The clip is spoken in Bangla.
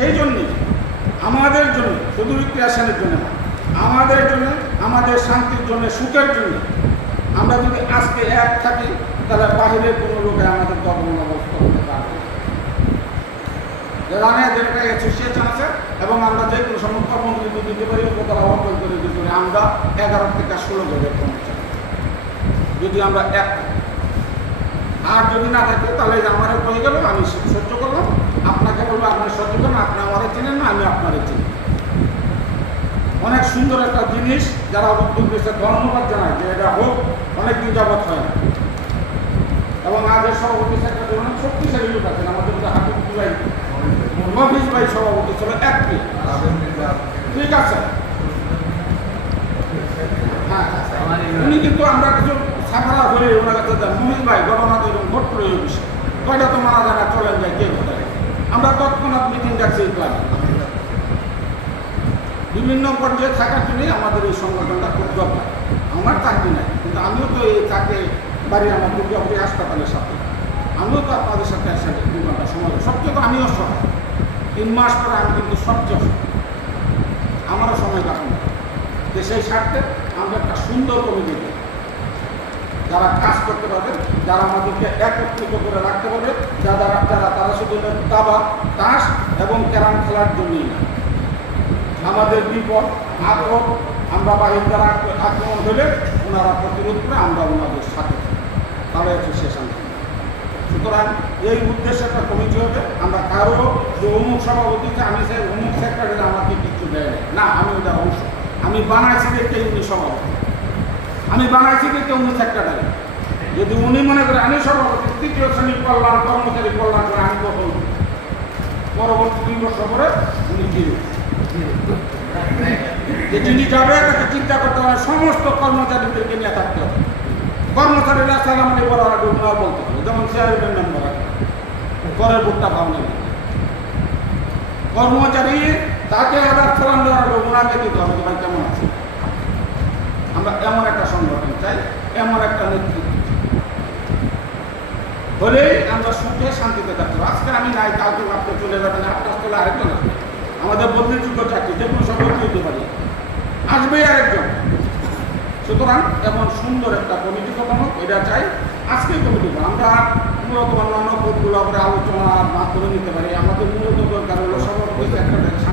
সেই জন্যে আমাদের জন্য, শুধু ক্রিয়াশনের জন্য না, আমাদের জন্য, আমাদের শান্তির জন্য, সুখের জন্য আমরা যদি আজকে এক থাকি, তাহলে বাহিরের কোনো লোকে আমাদের গভর্নমেন্ট অবস্থা করতে পারবে। যে একটা অ্যাসোসিয়েশন আছে এবং আমরা যে কোনো সময় কর্মবিরতি দিতে পারি, উপতলা অর্জন করে দিতে পারি। আমরা 11 থেকে 16 জনের কর্মচারী যদি আমরা এক, আর যদি না থাকে তাহলে আমার হয়ে গেল, আমি সহ্য করলাম, আপনাকে বলবো আপনি সহ্য করুন, আপনি আমারে চিনেন না, আমি আপনারে চিনি। অনেক সুন্দর একটা জিনিস, যারা উদ্যোগ দিয়েছে ধন্যবাদ জানায় যে এটা হোক, অনেকদিন যাবৎ হয় না। এবং আগের সভাপতি সেক্রেটারি অনেক শক্তিশালী লোক আছেন, আমাদের হাবিব ভাই, মফিজ ভাই সভাপতি ছিল এক পিস, ঠিক আছে। হ্যাঁ, উনি কিন্তু আমরা কিছু সাফারা ধরে ওনার কাছে যান, মফিজ ভাই ঘটনা তো এরকম ভোট করে বিষয় কয়টা তো মারা যায় না, চলেন যায়, কে কোথায়। আমরা তৎক্ষণাৎ মিটিং ডাকছি এই ক্লাবে। বিভিন্ন পর্যায়ে থাকার জন্যই আমাদের এই সংগঠনটা খুব দরকার। আমার চাকরি নাই, কিন্তু আমিও তো এই চাকরি বাড়ি আমার দুর্গাপুরি হাসপাতালের সাথে, আমিও তো আপনাদের সাথে একসাথে 2 ঘন্টা সময়, সবচেয়ে তো আমিও সহায়। 3 মাস পরে আমি কিন্তু সবচেয়ে আমারও সময় কাটানো যে সেই স্বার্থে আমরা একটা সুন্দর কমিটি দিই, যারা কাজ করতে পারবে, যারা আমাদেরকে একত্রিত করে রাখতে পারবে, তারা শুধু দাবা, তাস এবং ক্যারাম খেলার জন্যই না, আমাদের বিপদ আপদ, আমরা বাহির দ্বারা আক্রমণ হলে ওনারা প্রতিরোধ করে আমরা ওনাদের সাথে, তাহলে হচ্ছে সে শান্তি। সুতরাং এই উদ্দেশ্যে একটা কমিটি হবে। আমরা কারো যে অমুক সভাপতিকে আমি চাই, অমুক সেক্রেটারি আমাকে কিছু দেয় না, আমি ওটার অংশ। আমি বানাইছি দেখতে উনি সভাপতি, আমি বানাইছি দেখতে উনি সেক্রেটারি। যদি উনি মনে করে আমি সভাপতি, 3য় শ্রেণীর কল্যাণ, কর্মচারী কল্যাণ করে আমি কখন, পরবর্তী 2 বছর পরে উনি গিয়ে যে যিনি যাবে তাকে চিন্তা করতে হবে, সমস্ত কর্মচারীদেরকে নিয়ে থাকতে হবে। কর্মচারীরা সালাম আলী বলার আগে উনার বলতে হবে, যেমন চেয়ারম্যান মেম্বার আছে, ঘরের ভোটটা ভাবনা কর্মচারী তাকে আবার সালাম দেওয়ার আগে ওনাকে দিতে হবে, ভাই কেমন আছে। আমরা এমন একটা সংগঠন চাই, এমন একটা নেতৃত্ব হলেই আমরা সুখে শান্তিতে থাকতে পারবো। আজকে আমি নাই, কাউকে ভাবতে চলে যাবেন, আপনার স্থলে আরেকজন আসবে, আমাদের বদলিযোগ্য চাকরি যে কোনো সময় দিতে পারি, আসবেই আরেকজন। সুতরাং এমন সুন্দর একটা কমিটি গঠন এটা চাই। আজকে কমিটি আমরা মূলত অন্যান্য পদগুলো করে আলোচনার মাধ্যমে নিতে পারি। আমাদের মূলত দরকার হলো সভাপতি সেক্রেটারি